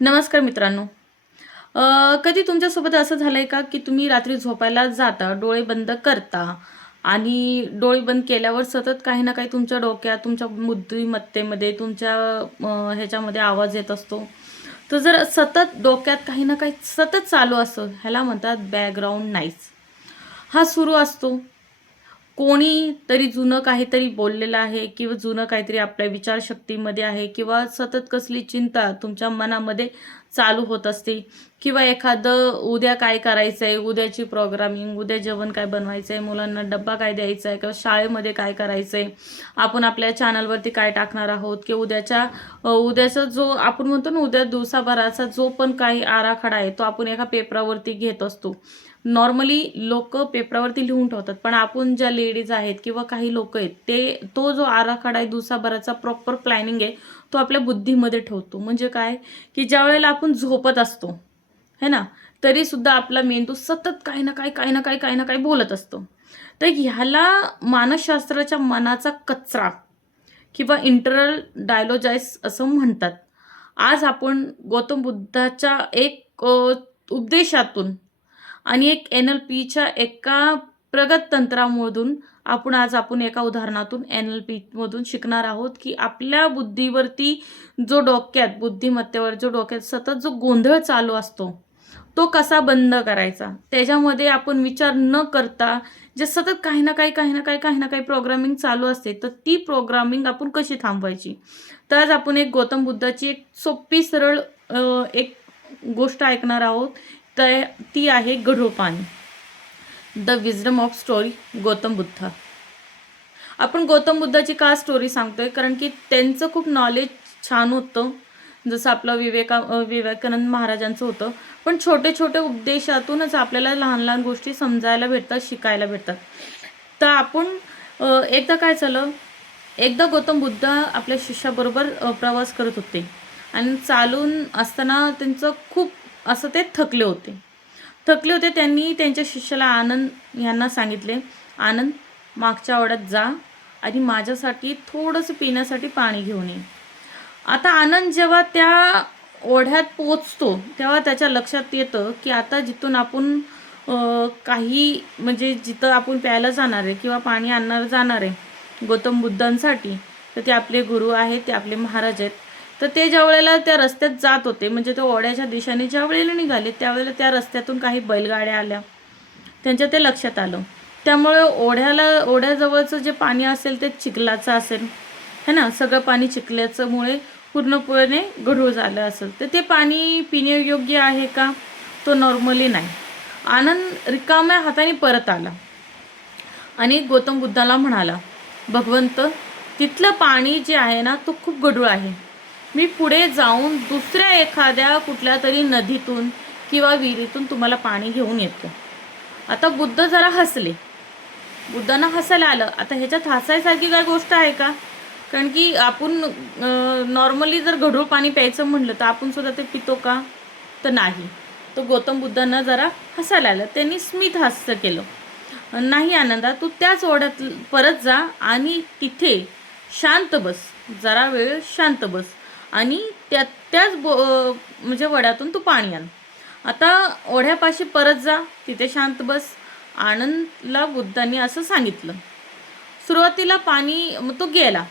नमस्कार मित्रांनो. कधी तुमच्यासोबत असं झालंय का, की तुम्ही रात्री झोपायला जाता, डोळे बंद करता आणि डोळे बंद केल्यावर सतत काही ना काही तुमच्या डोक्यात, तुमच्या बुद्धिमत्तेमध्ये, तुमच्या ह्याच्यामध्ये आवाज येत असतो. तर जर सतत डोक्यात काही ना काही सतत चालू असतं, ह्याला म्हणतात बॅकग्राऊंड नॉईज. हा सुरू असतो. कोणी तरी जुनं काहीतरी बोललेलं आहे किंवा जुनं काहीतरी आपल्या विचारशक्तीमध्ये आहे किंवा सतत कसली चिंता तुमच्या मनामध्ये चालू होत असते किंवा एखादं उद्या काय करायचं आहे, उद्याची प्रोग्रामिंग, उद्या जेवण काय बनवायचं आहे, मुलांना डब्बा काय द्यायचा आहे किंवा शाळेमध्ये काय करायचं आहे, आपण आपल्या चॅनलवरती काय टाकणार आहोत किंवा उद्याचा जो आपण म्हणतो ना, उद्या दिवसाभराचा जो पण काही आराखडा आहे तो आपण एका पेपरावरती घेत असतो. नॉर्मली लोक पेपरावरती लिहून ठेवतात, पण आपण ज्या लेडीज आहेत किंवा काही लोक आहेत ते तो जो आराखडा आहे दिवसाभराचा प्रॉपर प्लॅनिंग आहे तो आपल्या बुद्धीमध्ये ठेवतो. म्हणजे काय, की ज्या वेळेला आपण झोपत असतो है ना, तरी सुद्धा आपला मेंदू सतत काही ना काही काही ना काही काही ना काही बोलत असतो. तर ह्याला मानसशास्त्राच्या मनाचा कचरा किंवा इंटरनल डायलॉजाइस असं म्हणतात. आज आपण गौतम बुद्धाच्या एक उपदेशातून आणि एक NLPच्या एका प्रगत तंत्रामधून आपण एका उदाहरणातून NLP मधून शिकणार आहोत, की आपल्या बुद्धीवरती बुद्धिमत्तेवर जो डोक्यात सतत जो गोंधळ चालू असतो, तो कसा बंद करायचा. त्याच्यामध्ये आपण विचार न करता जे सतत काही ना काही, काही ना काही, काही ना काही प्रोग्रामिंग चालू असते, तर ती प्रोग्रामिंग आपण कशी थांबवायची. तर आज आपण एक गौतम बुद्धाची एक सोपी सरळ एक गोष्ट ऐकणार आहोत. तर ती आहे गढूळ पाणी. The wisdom of story Gautam Buddha. आपण गौतम बुद्धाची का स्टोरी सांगतोय, कारण की त्यांचं खूप नॉलेज छान होतं, जसं आपलं विवेकानंद महाराजांचं होतं. पण छोटे छोटे उपदेशातूनच आपल्याला लहान लहान गोष्टी समजायला भेटतात, शिकायला भेटतात. तर आपण एकदा काय झालं, एकदा गौतम बुद्ध आपल्या शिष्याबरोबर प्रवास करत होते आणि चालून असताना त्यांचं खूप असं ते थकले होते. त्यांनी त्यांच्या शिष्याला आनंद यांना सांगितले, आनंद, मागच्या ओढ्यात जा आणि माझ्यासाठी थोडंसं पिण्यासाठी पाणी घेऊन ये. आता आनंद जेव्हा त्या ओढ्यात पोचतो तेव्हा त्याच्या लक्षात येतं, की आता जिथून आपण काही म्हणजे जिथं आपण प्यायला जाणार आहे किंवा पाणी आणणार जाणार आहे गौतम बुद्धांसाठी, तर ते आपले गुरु आहेत, ते आपले महाराज आहेत. तर ते ज्या वेळेला त्या रस्त्यात जात होते, म्हणजे ते ओढ्याच्या दिशेने ज्या वेळेला निघाले त्यावेळेला त्या रस्त्यातून काही बैलगाड्या आल्या. त्यांच्या ते लक्षात आलं. त्यामुळे ओढ्याजवळचं जे पाणी असेल ते चिखलाचं असेल है ना, सगळं पाणी चिखल्याच्यामुळे पूर्णपणे गढूळ झालं असेल. तर ते पाणी पिण्यायोग्य आहे का, तो नॉर्मली नाही. आनंद रिकाम्या हाताने परत आला आणि गौतम बुद्धाला म्हणाला, भगवंत, तिथलं पाणी जे आहे ना तो खूप गढूळ आहे. मी पुढे जाऊन दुसऱ्या एखाद्या कुठल्या तरी नदीतून किंवा विहिरीतून तुम्हाला पाणी घेऊन येतो. आता बुद्ध जरा हसले. बुद्धांना हसायला आलं. आता ह्याच्यात हसायसारखी काय गोष्ट आहे का, कारण की आपण नॉर्मली जर गढूळ पाणी प्यायचं म्हटलं तर आपण सुद्धा ते पितो का, तर नाही. तर गौतम बुद्धांना जरा हसायला आलं. त्यांनी स्मित हास्य केलं. नाही आनंदा, तू त्याच ओढ्यात परत जा आणि तिथे शांत बस, जरा वेळ शांत बस आणि त्याच म्हणजे वड्यातून तू पाणी आण. आता ओढ्यापाशी परत जा, तिथे शांत बस. आनंदला बुद्धांनी असं सांगितलं. सुरुवातीला पाणी तो गेला,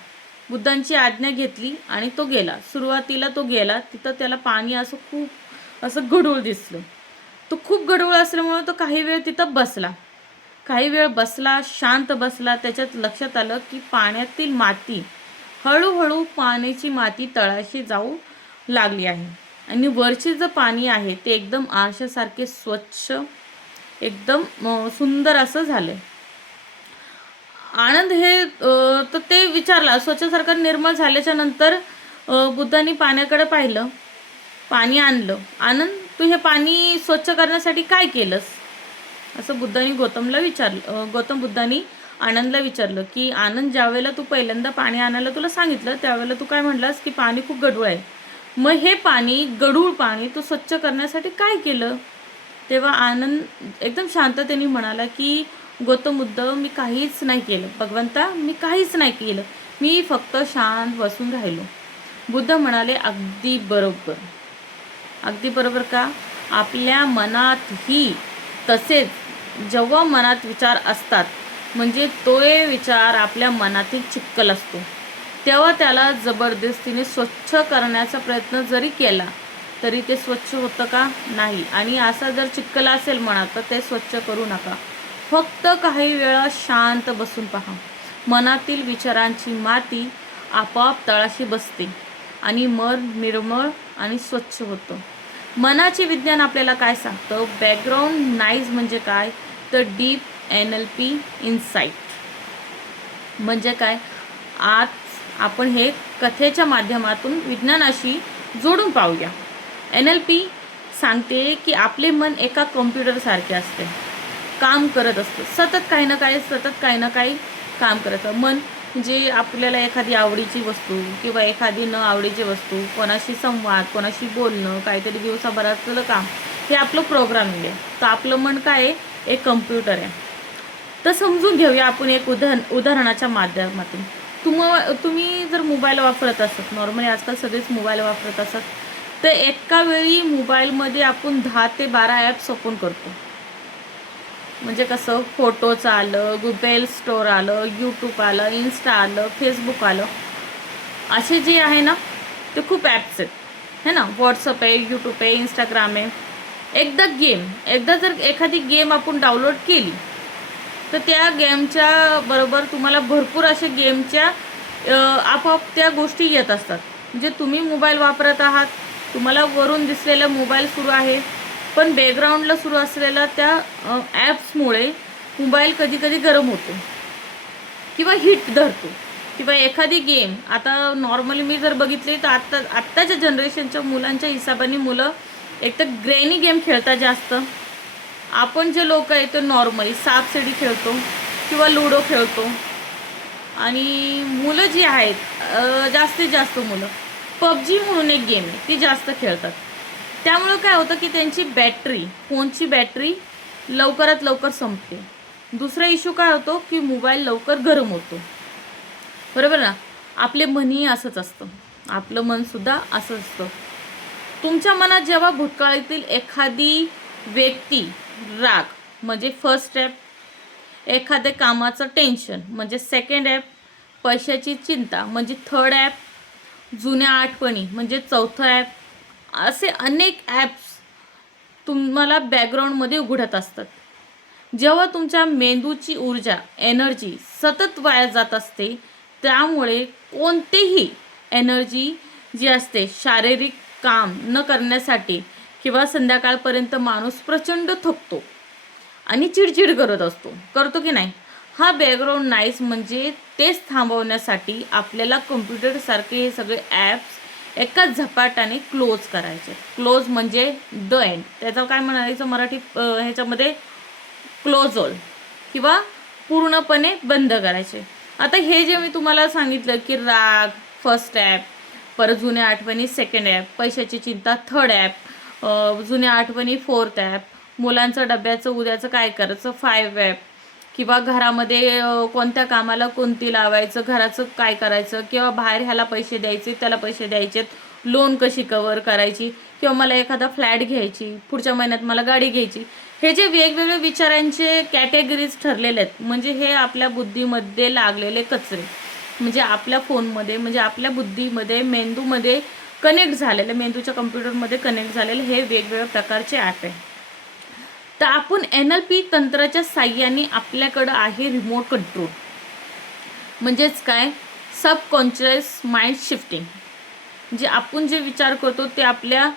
बुद्धांची आज्ञा घेतली आणि तो गेला. सुरुवातीला तो गेला, तिथं त्याला पाणी असं खूप असं गढूळ दिसलं. तो खूप गढूळ असल्यामुळे तो काही वेळ तिथं बसला, शांत बसला. त्याच्यात लक्षात आलं की पाण्यातील माती हळूहळू पाण्याची माती तळाशी जाऊ लागली आहे आणि वरचे जे पाणी आहे ते एकदम आरशासारखे स्वच्छ, एकदम सुंदर असं झालंय. आनंद हे तर ते विचारला, स्वच्छसारखं निर्मळ झाल्याच्या नंतर बुद्धांनी पाण्याकडे पाहिलं, पाणी आणलं. आनंद, तू हे पाणी स्वच्छ करण्यासाठी काय केलंस, असं गौतम बुद्धांनी आनंदला विचारलं. की आनंद, ज्यावेळेला तू पहिल्यांदा पाणी आणायला तुला सांगितलं त्यावेळेला तू काय म्हणलास की पाणी खूप गढूळ आहे, मग हे गढूळ पाणी तू स्वच्छ करण्यासाठी काय केलं. तेव्हा आनंद एकदम शांततेने म्हणाला की गौतम बुद्ध, मी काहीच नाही केलं भगवंता, मी काहीच नाही केलं, मी फक्त शांत बसून राहिलो. बुद्ध म्हणाले, अगदी बरोबर. अगदी बरोबर का? आपल्या मनातही तसेच जेव्हा मनात विचार असतात म्हणजे तो विचार आपल्या मनातील चिखल असतो, तेव्हा त्याला जबरदस्तीने स्वच्छ करण्याचा प्रयत्न जरी केला तरी ते स्वच्छ होतं का? नाही. आणि असा जर चिखल असेल मनात तर ते स्वच्छ करू नका. फक्त काही वेळा शांत बसून पहा. मनातील विचारांची माती आपोआप तळाशी बसते आणि मन निर्मळ आणि स्वच्छ होतं. मनाचे विज्ञान आपल्याला काय सांगतं? बॅकग्राऊंड नाईज म्हणजे काय? तर डीप NLP इन्साइट म्हणजे काय? आज आपण हे कथेच्या माध्यमातून विज्ञानाशी जोडून पाहूया. NLP सांगते की आपले मन एका कॉम्प्युटरसारखे असते, काम करत असतं, सतत काही ना काही काम करतं. मन म्हणजे आपल्याला एखादी आवडीची वस्तू किंवा एखादी न आवडीची वस्तू, कोणाशी संवाद, कोणाशी बोलणं, काहीतरी दिवसाभरातलं काम, हे आपलं प्रोग्रामिंग आहे. तर आपलं मन काय आहे? एक कम्प्युटर आहे. तर समजून घेऊया आपण एक उदाहरणाच्या माध्यमातून. तुम्ही जर मोबाईल वापरत असत, नॉर्मली आजकाल सगळेच मोबाईल वापरत असत, तर एका वेळी मोबाईलमध्ये आपण 10 ते 12 ॲप्स ओपन करतो. म्हणजे कसं? फोटोचं आलं, गुगल स्टोअर आलं, यूट्यूब आलं, इन्स्टा आलं, फेसबुक आलं, असे जे आहे ना ते खूप ॲप्स आहेत, है ना. व्हॉट्सअप आहे, यूट्यूब आहे, इंस्टाग्राम आहे. एकदा जर एखादी गेम आपण डाउनलोड केली तर त्या गेमच्या बरोबर तुम्हाला भरपूर अशा गेमच्या आपोआप त्या गोष्टी येत असतात. म्हणजे तुम्ही मोबाईल वापरत आहात, तुम्हाला वरून दिसलेला मोबाईल सुरू आहे, पण बॅकग्राऊंडला सुरू असलेल्या त्या ॲप्समुळे मोबाईल कधी कधी गरम होतो किंवा हीट धरतो. किंवा एखादी गेम, आता नॉर्मली मी जर बघितली तर आत्ताच्या जनरेशनच्या मुलांच्या हिशोबाने मुलं एक तर ग्रॅनी गेम खेळतात जास्त. आपण जे लोक आहे ते नॉर्मली सापशिडी खेळतो किंवा लुडो खेळतो. आणि मुलं जी आहेत जास्तीत जास्त मुलं PUBG म्हणून एक गेम आहे ती जास्त खेळतात. त्यामुळं काय होतं की त्यांची फोनची बॅटरी लवकरात लवकर संपते. दुसरा इश्यू काय होतो की मोबाईल लवकर गरम होतो. बरोबर ना? आपले मनही असंच असतं, आपलं मनसुद्धा असं असतं. तुमच्या मनात जेव्हा भूतकाळातील एखादी व्यक्ती, राग म्हणजे फर्स्ट ॲप, एखाद्या कामाचं टेन्शन म्हणजे सेकंड ॲप, पैशाची चिंता म्हणजे थर्ड ॲप, जुन्या आठवणी म्हणजे चौथं ॲप, असे अनेक ॲप्स तुम्हाला बॅकग्राऊंडमध्ये उघडत असतात. जेव्हा तुमच्या मेंदूची ऊर्जा, एनर्जी सतत वाया जात असते, त्यामुळे कोणतेही एनर्जी जी असते शारीरिक काम न करण्यासाठी किंवा संध्याकाळपर्यंत माणूस प्रचंड थकतो आणि चिडचिड करतो की नाही? हा बॅकग्राऊंड नाईस म्हणजे तेच थांबवण्यासाठी आपल्याला कम्प्युटरसारखे हे सगळे ॲप्स एका झपाट्याने क्लोज करायचे. क्लोज म्हणजे द एंड, त्याचं काय म्हणायचं मराठी ह्याच्यामध्ये? क्लोज ऑल, किंवा पूर्णपणे बंद करायचे. आता हे जे मी तुम्हाला सांगितलं की राग फर्स्ट ॲप, परत जुन्या आठवणी सेकंड ॲप, पैशाची चिंता थर्ड ॲप, जुन्या आठवणी फोर्थ ॲप, मुलांचं डब्याचं उद्याचं काय करायचं 5 ॲप, किंवा घरामध्ये कोणत्या कामाला कोणती लावायचं, घराचं काय करायचं, किंवा बाहेर ह्याला पैसे द्यायचे त्याला पैसे द्यायचे, लोन कशी कव्हर करायची, किंवा मला एखादा फ्लॅट घ्यायची, पुढच्या महिन्यात मला गाडी घ्यायची. हे जे वेगवेगळे विचारांचे कॅटेगरीज ठरलेले आहेत, म्हणजे हे आपल्या बुद्धीमध्ये लागलेले कचरे, म्हणजे आपल्या फोनमध्ये, म्हणजे आपल्या बुद्धीमध्ये, मेंदूमध्ये कनेक्ट झालेले, मेंदूच्या कम्प्युटरमध्ये कनेक्ट झालेले हे वेगवेगळ्या प्रकारचे ॲप आहे. तर आपण NLP तंत्राच्या साह्याने आपल्याकडं आहे रिमोट कंट्रोल. म्हणजेच काय? Subconscious mind shifting. म्हणजे आपण जे विचार करतो ते आपल्या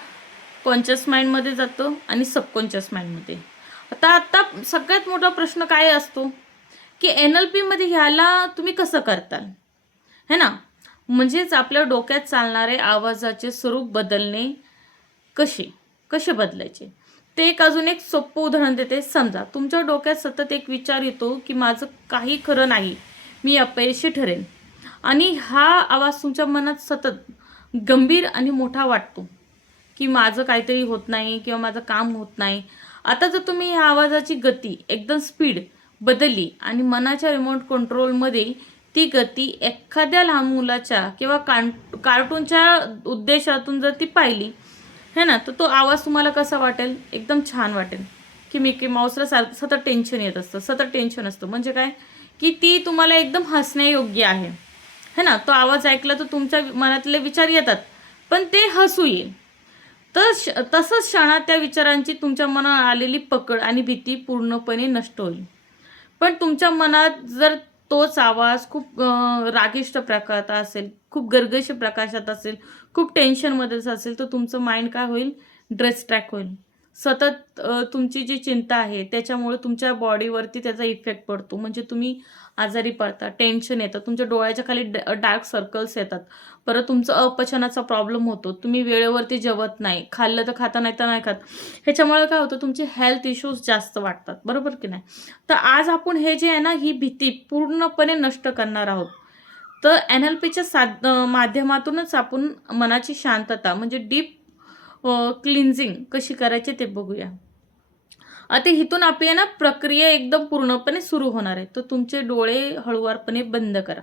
कॉन्शियस माइंडमध्ये जातं आणि सबकॉन्शियस माइंडमध्ये. आता सगळ्यात मोठा प्रश्न काय असतो की NLPमध्ये ह्याला तुम्ही कसं करताल, है ना? म्हणजेच आपल्या डोक्यात चालणारे आवाजाचे स्वरूप बदलणे कसे बदलायचे ते अजून एक सोपं उदाहरण देते. समजा तुमच्या डोक्यात सतत एक विचार येतो की माझं काही खरं नाही, मी अपयशी ठरेन, आणि हा आवाज तुमच्या मनात सतत गंभीर आणि मोठा वाटतो की माझं काहीतरी होत नाही किंवा माझं काम होत नाही. आता जर तुम्ही ह्या आवाजाची गती एकदम स्पीड बदलली आणि मनाच्या रिमोट कंट्रोलमध्ये ती गती एखाद्या लहान मुलाच्या किंवा कार्टूनच्या उद्देशातून जर ती पाहिली है ना. तर तो आवाज तुम्हाला कसा वाटेल, एकदम छान वाटेल. की मिकी माऊसला सतत टेन्शन येत असतं, सतत टेन्शन असतं. म्हणजे काय की ती तुम्हाला एकदम हसण्यायोग्य आहे, है ना. तो आवाज ऐकला तर तुमच्या मनातले विचार येतात, पण ते हसू येईल. तर तसंच क्षणात त्या विचारांची तुमच्या मनात आलेली पकड आणि भीती पूर्णपणे नष्ट होईल. पण तुमच्या मनात जर तोच आवाज खूप रागिष्ट प्रकारात असेल, खूप गरगश प्रकाशात असेल, खूप टेन्शनमध्येच असेल, तर तुमचं माइंड काय होईल, डिस्ट्रॅक्ट होईल. सतत तुमची जी चिंता आहे त्याच्यामुळे तुमच्या बॉडीवरती त्याचा इफेक्ट पडतो. म्हणजे तुम्ही आजारी पडता, टेन्शन येतं, तुमच्या डोळ्याच्या खाली डार्क सर्कल्स येतात. परत तुमचं अपचनाचा प्रॉब्लेम होतो. तुम्ही वेळेवरती जेवत नाही, खाल्लं तर खाता, नाही तर नाही खात. ह्याच्यामुळे काय होतं, तुमचे हेल्थ इश्यूज जास्त वाढतात, बरोबर की नाही. तर आज आपण हे जे आहे ना, ही भीती पूर्णपणे नष्ट करणार आहोत. तर NLPच्या माध्यमातूनच आपण मनाची शांतता म्हणजे डीप क्लिन्झिंग कशी करायची ते बघूया. आता इथून आपली आहे ना प्रक्रिया एकदम पूर्णपणे सुरू होणार आहे. तर तुमचे डोळे हळुवारपणे बंद करा.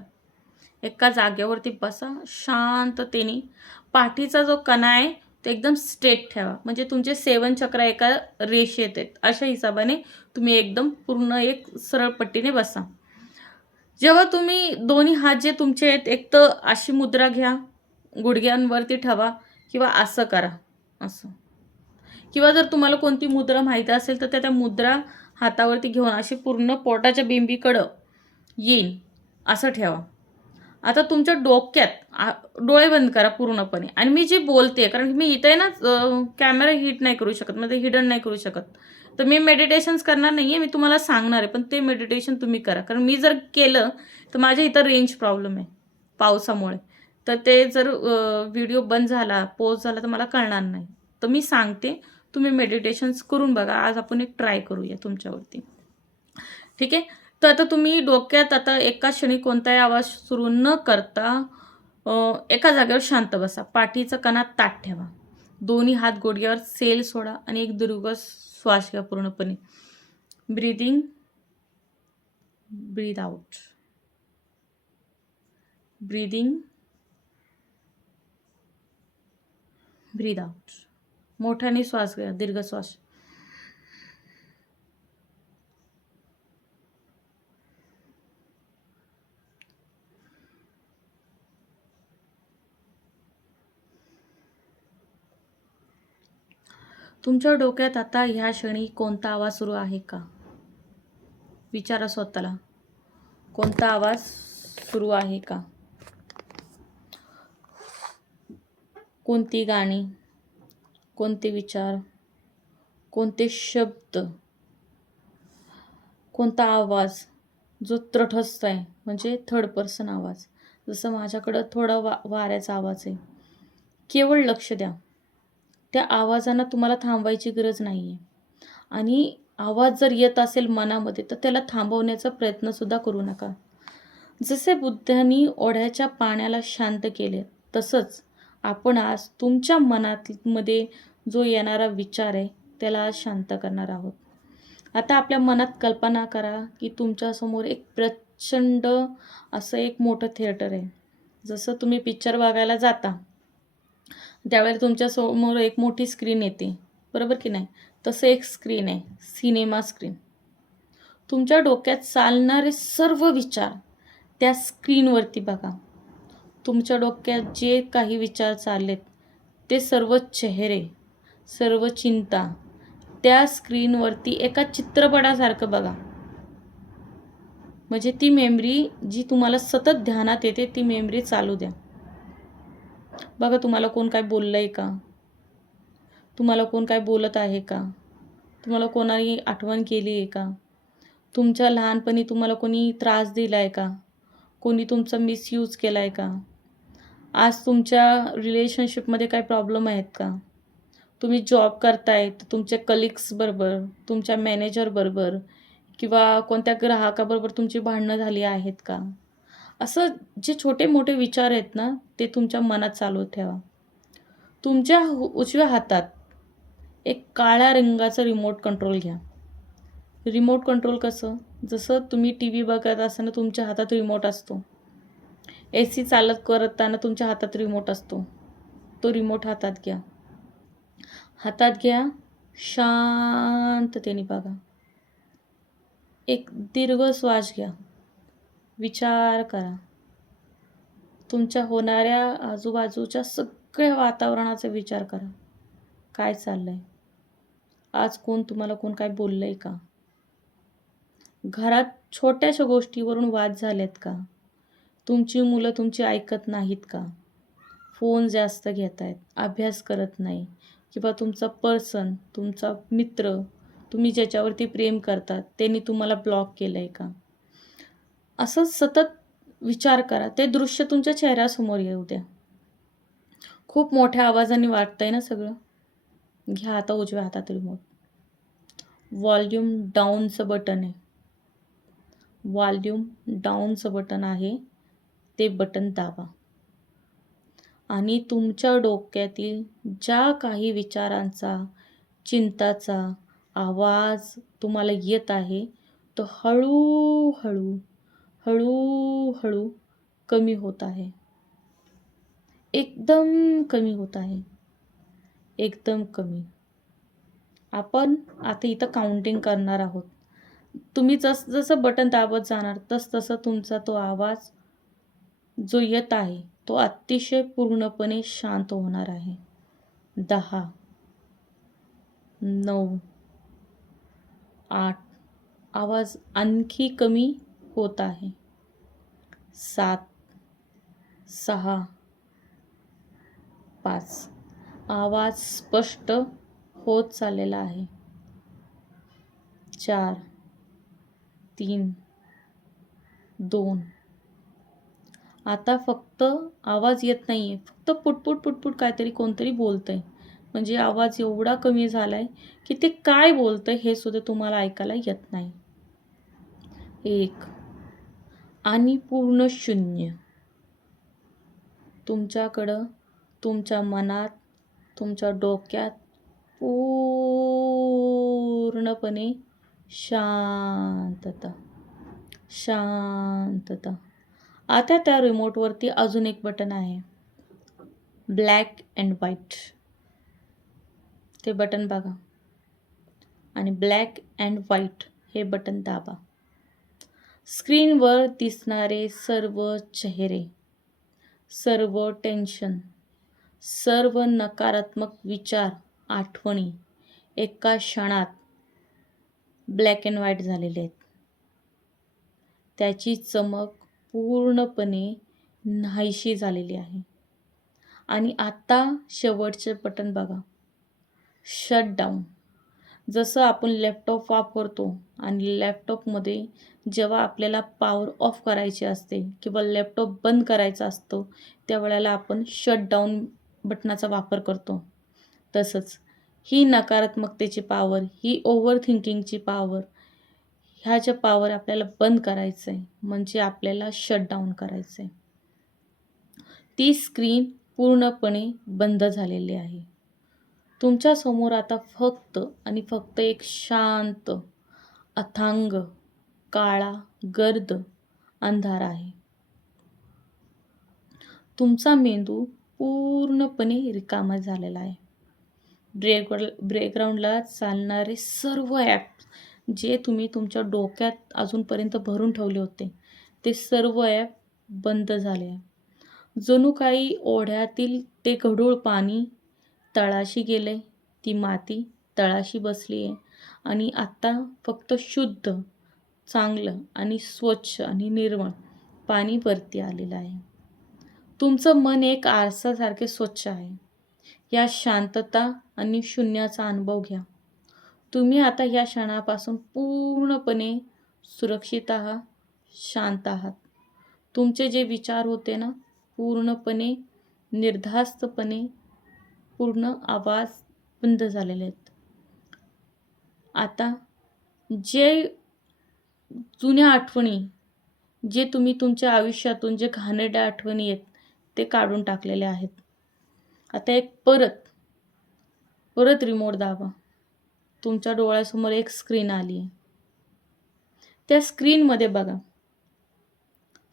एका जागेवरती बसा शांततेने. पाठीचा जो कणा आहे तो एकदम स्ट्रेट ठेवा. म्हणजे तुमचे 7 चक्र एका रेषेत आहेत. अशा हिसाबाने तुम्ही एकदम पूर्ण एक सरळ पट्टीने बसा. जेव्हा तुम्ही दोन्ही हात जे तुमचे आहेत, एक तर अशी मुद्रा घ्या, गुडघ्यांवरती ठेवा किंवा असं करा, असं. किंवा जर तुम्हाला कोणती मुद्रा माहिती असेल तर त्या मुद्रा हातावरती घेऊन अशी पूर्ण पोटाच्या बिंबीकडं येईन असं ठेवा. आता तुमच्या डोक्यात डोळे बंद करा पूर्णपणे आणि मी जे बोलते, कारण मी इथे ना कॅमेरा हिट नाही करू शकत, म्हणजे हिडन नाही करू शकत. तर मी मेडिटेशन्स करणार नाही आहे, मी तुम्हाला सांगणार आहे. पण ते मेडिटेशन तुम्ही करा, कारण मी जर केलं तर माझ्या इथं रेंज प्रॉब्लेम आहे पावसामुळे. तर ते जर व्हिडिओ बंद झाला, पॉज झाला तर मला कळणार नाही. तर मी सांगते, तुम्ही मेडिटेशन्स करून बघा. आज आपण एक ट्राय करूया तुमच्यावरती, ठीक आहे. तर आता तुम्ही डोक्यात आता एका क्षणी कोणताही आवाज सुरू न करता एका जागेवर शांत बसा. पाठीचा कणा ताठ ठेवा. दोन्ही हात गुडघ्यावर सेल सोडा आणि एक दीर्घ श्वास घ्या पूर्णपणे. ब्रीदिंग, ब्रीद आउट. ब्रीदिंग, ब्रीद आउट. मोठ्याने श्वास घ्या, दीर्घ श्वास. तुमच्या डोक्यात आता ह्या क्षणी कोणता आवाज सुरू आहे का? विचारा स्वतःला, कोणता आवाज सुरू आहे का? कोणती गाणी, कोणते विचार, कोणते शब्द, कोणता आवाज जो तटस्थ आहे, म्हणजे थर्ड पर्सन आवाज. जसं माझ्याकडं थोडा वाऱ्याचा आवाज आहे. केवळ लक्ष द्या. त्या आवाजांना तुम्हाला थांबवायची गरज नाही आहे. आणि आवाज जर येत असेल मनामध्ये तर त्याला थांबवण्याचा प्रयत्नसुद्धा करू नका. जसे बुद्धांनी ओढ्याच्या पाण्याला शांत केले, तसंच आपण आज तुमच्या मनामध्ये जो येणारा विचार आहे त्याला आज शांत करणार आहोत. आता आपल्या मनात कल्पना करा की तुमच्यासमोर एक प्रचंड असं एक मोठं थिएटर आहे. जसं तुम्ही पिक्चर बघायला जाता त्यावेळेला तुमच्यासमोर एक मोठी स्क्रीन येते, बरोबर की नाही. तसं एक स्क्रीन आहे, सिनेमा स्क्रीन. तुमच्या डोक्यात चालणारे सर्व विचार त्या स्क्रीनवरती बघा. तुमच्या डोक्यात जे काही विचार चाललेत ते सर्व चेहरे, सर्व चिंता त्या स्क्रीनवरती एका चित्रपटासारखं बघा. म्हणजे ती मेमरी जी तुम्हाला सतत ध्यानात येते ती मेमरी चालू द्या. बघा तुम्हाला कोण काय बोललंय का? तुम्हाला कोण काय बोलत आहे का? तुम्हाला कोणाही आठवण केली आहे का? तुमच्या लहानपणी तुम्हाला कोणी त्रास दिला आहे का? कोणी तुमचा मिसयूज केला आहे का? आज तुमच्या रिलेशनशिपमध्ये काही प्रॉब्लेम आहेत का? तुम्ही जॉब करताय तर तुमच्या कलिग्सबरोबर, तुमच्या मॅनेजरबरोबर किंवा कोणत्या ग्राहकाबरोबर तुमची भांडणं झाली आहेत का? असं जे छोटे मोठे विचार आहेत ना ते तुमच्या मनात चालू ठेवा. तुमच्या उजव्या हातात एक काळ्या रंगाचं रिमोट कंट्रोल घ्या. रिमोट कंट्रोल कसं? जसं तुम्ही TV बघत असताना तुमच्या हातात रिमोट असतो. AC चालत करताना तुमच्या हातात रिमोट असतो. तो रिमोट हातात घ्या. हातात घ्या, शांततेने बघा. एक दीर्घ श्वास घ्या. विचार करा. तुमच्या होणाऱ्या आजूबाजूच्या सगळ्या वातावरणाचा विचार करा. काय चाललंय? आज कोण काय बोललंय का? घरात छोट्याशा गोष्टीवरून वाद झालेत का? तुमची मुलं तुमची ऐकत नाहीत का? फोन जास्त घेत आहेत, अभ्यास करत नाही, किंवा तुमचा पर्सन, तुमचा मित्र, तुम्ही ज्याच्यावरती प्रेम करतात त्यांनी तुम्हाला ब्लॉक केलं आहे का? असं सतत विचार करा. ते दृश्य तुमच्या चेहऱ्यासमोर येऊ द्या. खूप मोठ्या आवाजाने वाटतंय ना सगळं? घ्या आता उजव्या हातात रिमोट. व्हॉल्यूम डाऊनचं बटन आहे. व्हॉल्यूम डाऊनचं बटन आहे, ते बटन दाबा. आणि तुमच्या डोक्यातील ज्या काही विचारांचा, चिंताचा आवाज तुम्हाला येत आहे, तो हळूहळू हळूहळू कमी होत आहे. एकदम कमी होत आहे. एकदम कमी. आपण आता इथं काउंटिंग करणार आहोत. तुम्ही जसं बटन दाबत जाणार तसं तुमचा तो आवाज जो येत आहे तो अतिशय पूर्णपणे शांत होणार आहे. 10, 9, 8. आवाज आणखी कमी होत आहे. 7, 6, 5. आवाज स्पष्ट होत चाललेला आहे. 4, 3, 2. आता फक्त आवाज येत नाहीये, फक्त पुटपुट पुटपुट काहीतरी कोणतरी बोलतंय. म्हणजे आवाज एवढा कमी झालाय की ते काय बोलतंय हे सुद्धा तुम्हाला ऐकायला येत नाही. 1 आणि पूर्ण शून्य. तुमच्याकडं, तुमच्या मनात, तुमच्या डोक्यात पूर्णपणे शांतता, शांतता. आता त्या रिमोटवरती अजून एक बटन आहे, ब्लॅक अँड व्हाईट. ते बटन बघा आणि ब्लॅक अँड व्हाईट हे बटन दाबा. स्क्रीनवर दिसणारे सर्व चेहरे, सर्व टेन्शन, सर्व नकारात्मक विचार, आठवणी एका क्षणात ब्लॅक अँड व्हाईट झालेले आहेत. त्याची चमक पूर्णपणे नाहीशी झालेली आहे. आणि आता शेवटचे बटन बघा, शट डाऊन. जसं आपण लॅपटॉप वापरतो आणि लॅपटॉपमध्ये जेव्हा आपल्याला पॉवर ऑफ करायची असते किंवा लॅपटॉप बंद करायचा असतो त्यावेळेला आपण शट डाऊन बटनाचा वापर करतो. तसंच ही नकारात्मकतेची पॉवर, ही ओव्हर थिंकिंगची पॉवर, ह्याच्या पॉवर आपल्याला बंद करायचं आहे, म्हणजे आपल्याला शट डाऊन करायचं आहे. ती स्क्रीन पूर्णपणे बंद झालेली आहे. तुमच्यासमोर आता फक्त आणि फक्त एक शांत, अथांग, काळा, गर्द अंधार आहे. तुमचा मेंदू पूर्णपणे रिकामा झालेला आहे. ब्रेकग्राऊंडला चालणारे सर्व ॲप जे तुम्ही तुमच्या डोक्यात अजूनपर्यंत भरून ठेवले होते ते सर्व ॲप बंद झाले आहे. जणू काही ओढ्यातील ते गढूळ पाणी तळाशी गेले, ती माती तळाशी बसली आहे आणि आता फक्त शुद्ध, चांगलं आणि स्वच्छ आणि निर्मळ पाणी वरती आलेलं आहे. तुमचं मन एक आरसासारखे स्वच्छ आहे. या शांतता आणि शून्याचा अनुभव घ्या. तुम्ही आता या क्षणापासून पूर्णपणे सुरक्षित आहात, शांत आहात. तुमचे जे विचार होते ना, पूर्णपणे निर्धास्तपणे पूर्ण आवाज बंद झालेले आहेत. आता जे जुन्या आठवणी, जे तुम्ही तुमच्या आयुष्यातून जे घाणेरड्या आठवणी आहेत ते काढून टाकलेले आहेत. आता एक परत रिमोट दाबा. तुमच्या डोळ्यासमोर एक स्क्रीन आली आहे. त्या स्क्रीनमध्ये बघा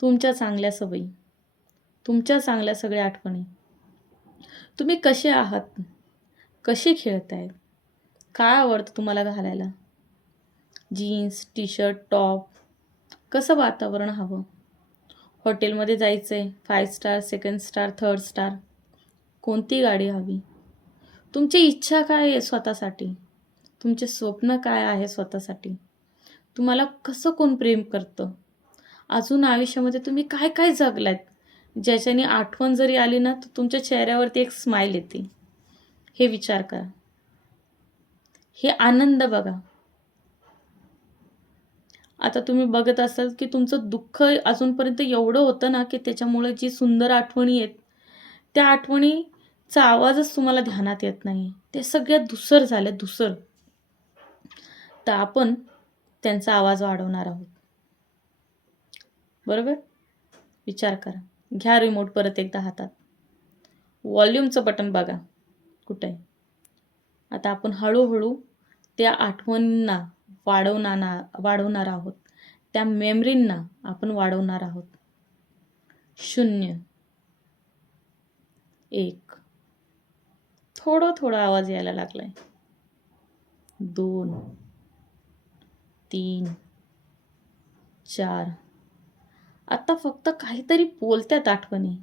तुमच्या चांगल्या सवयी, तुमच्या चांगल्या सगळ्या आठवणी. तुम्ही कसे आहात, कशी खेळतायत, काय आवडतं तुम्हाला घालायला, जीन्स, टी शर्ट, टॉप, कसं वातावरण हवं, हॉटेलमध्ये जायचं आहे 5 स्टार, 2 स्टार, 3 स्टार, कोणती गाडी हवी, तुमची इच्छा काय आहे स्वतःसाठी, तुमचे स्वप्न काय आहे स्वतःसाठी, तुम्हाला कसं कोण प्रेम करतं, अजून आयुष्यामध्ये तुम्ही काय काय जगलात, ज्याच्याने आठवण जरी आली ना तर तुमच्या चेहऱ्यावरती एक स्माईल येते. हे विचार करा, हे आनंद बघा. आता तुम्ही बघत असाल की तुमचं दुःख अजूनपर्यंत एवढं होतं ना की त्याच्यामुळे जी सुंदर आठवणी आहेत त्या आठवणीचा आवाजच तुम्हाला ध्यानात येत नाही, ते सगळ्यात धूसर झाले, धूसर. तर आपण त्यांचा आवाज वाढवणार आहोत. बरोबर? विचार करा. घ्या रिमोट परत एकदा हातात, व्हॉल्यूमचं बटन बघा कुठे आहे. आता आपण हळूहळू त्या आठवणींना वाढवणार आहोत, त्या मेमरींना आपण वाढवणार आहोत. 0, 1, थोडं थोडा आवाज यायला लागलाय. 2, 3, 4. आता फक्त काहीतरी बोलत्यात आठवणी,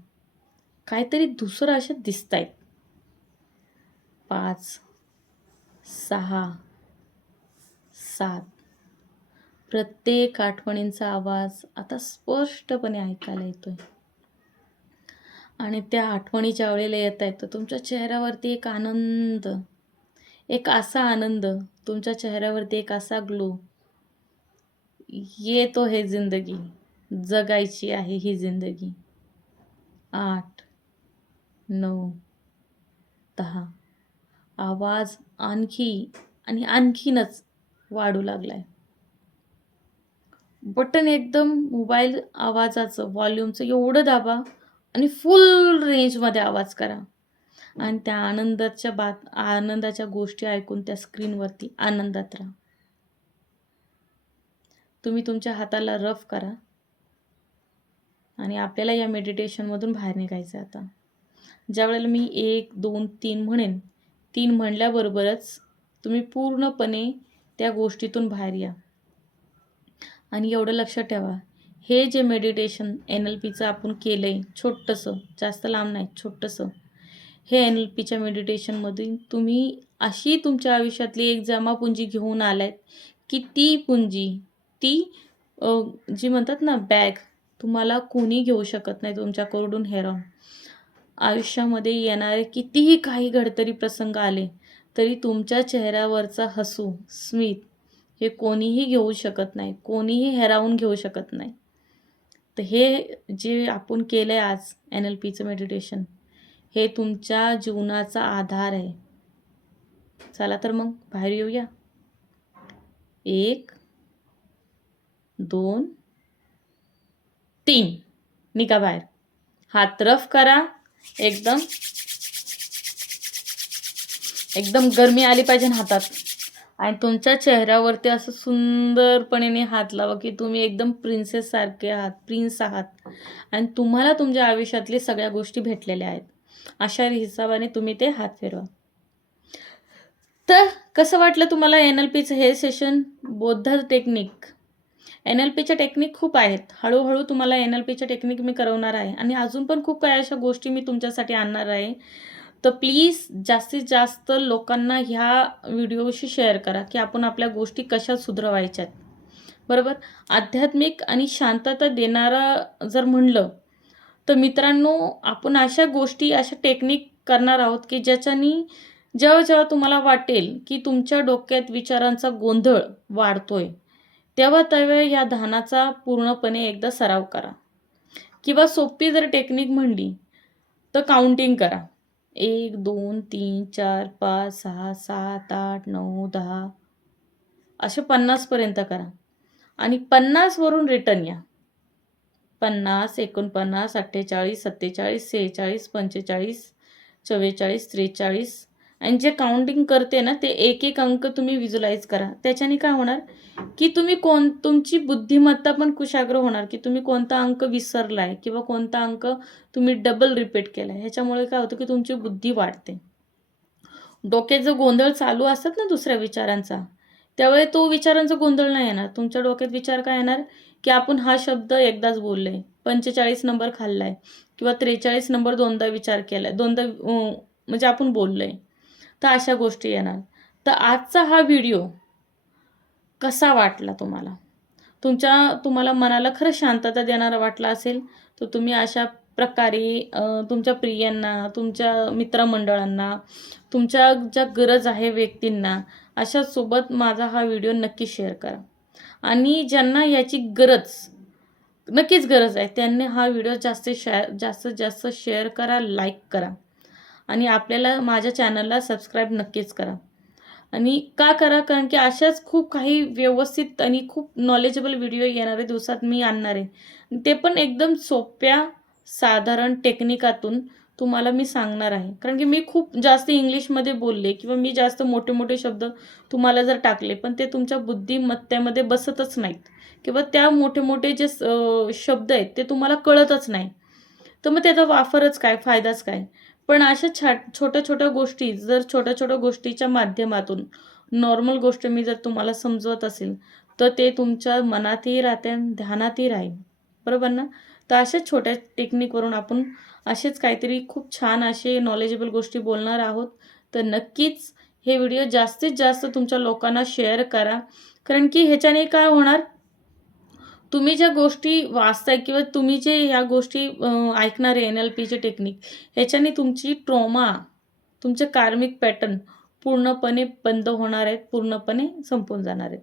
काहीतरी दुसरं असे दिसतायत. 5, 6, 7. प्रत्येक आठवणींचा आवाज आता स्पष्टपणे ऐकायला येतोय. आणि त्या आठवणीच्या वेळेला येता येतं तुमच्या चेहऱ्यावरती एक आनंद, एक असा आनंद, तुमच्या चेहऱ्यावरती एक असा ग्लो. ये तो है जिंदगी, जगायची आहे ही जिंदगी. 8, 9, 10. आवाज आणखी आणि आणखीनच वाढू लागलाय. बटन एकदम मोबाईल आवाजाचं, व्हॉल्यूमचं एवढं दाबा आणि फुल रेंजमध्ये आवाज करा. आणि त्या आनंदाच्या गोष्टी ऐकून त्या स्क्रीनवरती आनंदात राहा. तुम्ही तुमच्या हाताला रफ करा. आणि आपल्याला या मेडिटेशनमधून बाहेर निघायचं आहे. आता ज्या वेळेला मी 1, 2, 3 म्हणेन, 3 म्हणल्याबरोबरच तुम्ही पूर्णपणे त्या गोष्टीतून बाहेर या. आणि एवढं लक्षात ठेवा, हे जे मेडिटेशन NLPचं आपण केलं आहे, छोटंसं, जास्त लांब नाही, छोटंसं, हे NLPच्या मेडिटेशनमधून तुम्ही अशी तुमच्या आयुष्यातली एक जमापुंजी घेऊन आलात की ती पुंजी, ती जी म्हणतात ना बॅग, तुम्हाला कोणी घेऊ शकत नाही तुमच्याकडून हेरावून. आयुष्यामध्ये येणारे कितीही काही घडतरी प्रसंग आले तरी तुमच्या चेहऱ्यावरचा हसू, स्मित हे कोणीही घेऊ शकत नाही, कोणीही हेरावून घेऊ शकत नाही. तर हे जे आपण केलं आहे आज NLPचं मेडिटेशन, हे तुमच्या जीवनाचा आधार आहे. चला तर मग बाहेर येऊया. 1, 2, 3. निघा बाहेर. हात रफ करा. एकदम गरमी आली पाहिजे हातात. आणि तुमच्या चेहऱ्यावरती असं सुंदरपणे हात लावा की तुम्ही एकदम प्रिन्सेस सारखे आहात, प्रिन्स आहात. आणि तुम्हाला तुमच्या आयुष्यातली सगळ्या गोष्टी भेटलेल्या आहेत. अशा हिसाबाने तुम्ही ते हात फिरवा. तर कसं वाटलं तुम्हाला NLPचं हे सेशन? बौद्ध टेक्निक. NLPच्या टेक्निक खूप आहेत. हळूहळू तुम्हाला NLPच्या टेक्निक मी करवणार आहे. आणि अजून पण खूप काही अशा गोष्टी मी तुमच्यासाठी आणणार आहे. तर प्लीज जास्तीत जास्त लोकांना ह्या व्हिडिओशी शेअर करा की आपण आपल्या गोष्टी कशा सुधारवायच्यात. बरोबर? आध्यात्मिक आणि शांतता देणारा जर म्हणलं तर मित्रांनो, आपण अशा गोष्टी, अशा टेक्निक करणार आहोत की ज्याच्यानी जेव्हा तुम्हाला वाटेल की तुमच्या डोक्यात विचारांचा गोंधळ वाढतोय, तेव्हा या ध्यानाचा पूर्णपणे एकदा सराव करा. किंवा सोपी जर टेक्निक म्हणली तर काउंटिंग करा. 1, 2, 3, 4, 5, 6, 7, 8, 9, 10 असे 50पर्यंत करा. आणि 50वरून रिटर्न या. 50, 49, 48, 47, 46, 45, 44, 43. आणि जे काउंटिंग करते ना ते एक अंक तुम्ही व्हिज्युअलाइज करा. त्याच्याने काय होणार की तुमची बुद्धिमत्ता पण कुशाग्र होणार की तुम्ही कोणता अंक विसरलाय किंवा कोणता अंक तुम्ही डबल रिपीट केलाय. ह्याच्यामुळे काय होतं की तुमची बुद्धी वाढते. डोक्यात जो गोंधळ चालू असतात ना दुसऱ्या विचारांचा, त्यावेळी तो विचारांचा गोंधळ नाही येणार. तुमच्या डोक्यात विचार काय येणार, की आपण हा शब्द एकदाच बोललोय, 45 नंबर खाल्लाय किंवा 43 नंबर दोनदा विचार केलाय, दोनदा म्हणजे आपण बोललोय. तर अशा गोष्टी येणार. तर आजचा हा व्हिडिओ कसा वाटला तुम्हाला? तुम्हाला मनाला खरंच शांतता देणारा वाटला असेल, तर तुम्ही अशा प्रकारे तुमच्या प्रियांना, तुमच्या मित्रमंडळांना, तुमच्या ज्या गरज आहे व्यक्तींना, अशासोबत माझा हा व्हिडिओ नक्की शेअर करा. आणि ज्यांना याची नक्कीच गरज आहे, त्यांनी हा व्हिडिओ जास्तीत जास्त शेअर करा, लाईक करा आणि आपल्याला माझ्या चॅनलला सबस्क्राईब नक्कीच करा. आणि का करा? कारण की अशाच खूप काही व्यवस्थित आणि खूप नॉलेजेबल व्हिडिओ येणाऱ्या दिवसात मी आणणार आहे. ते पण एकदम सोप्या, साधारण टेक्निकातून तुम्हाला मी सांगणार आहे. कारण की मी खूप जास्त इंग्लिशमध्ये बोलले किंवा मी जास्त मोठे-मोठे शब्द तुम्हाला जर टाकले, पण ते तुमच्या बुद्धिमत्तेमध्ये बसतच नाहीत किंवा त्या मोठे-मोठे जे शब्द आहेत ते तुम्हाला कळतच नाही. तर मग त्याचा वापरच काय, फायदाच काय? पण अशा छोट्या-छोट्या गोष्टी जर छोट्या-छोट्या गोष्टीच्या माध्यमातून नॉर्मल गोष्ट मी जर तुम्हाला समजवत असेल, तर ते तुमच्या मनातही राहते आणि ध्यानातही राहील. बरोबर ना? तर अशाच छोट्या टेक्निकवरून आपण असेच काहीतरी खूप छान असे नॉलेजेबल गोष्टी बोलणार आहोत. तर नक्कीच हे व्हिडिओ जास्तीत जास्त तुमच्या लोकांना शेअर करा. कारण की ह्याच्याने काय होणार, तुम्ही ज्या गोष्टी वाचताय किंवा तुम्ही जे ह्या गोष्टी ऐकणार आहे NLPची टेक्निक, ह्याच्याने तुमची ट्रॉमा, तुमचे कार्मिक पॅटर्न पूर्णपणे बंद होणार आहेत, पूर्णपणे संपून जाणार आहेत.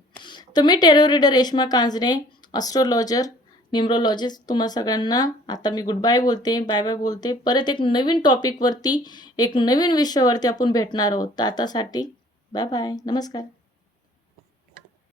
तर मी tarot reader Reshma कांजणे, astrologer, numerologist तुम्हा सगळ्यांना आता मी गुड बाय बोलते, बाय बाय बोलते. परत एक नवीन टॉपिकवरती, एक नवीन विषयावरती आपण भेटणार आहोत. तर आतासाठी बाय बाय. नमस्कार.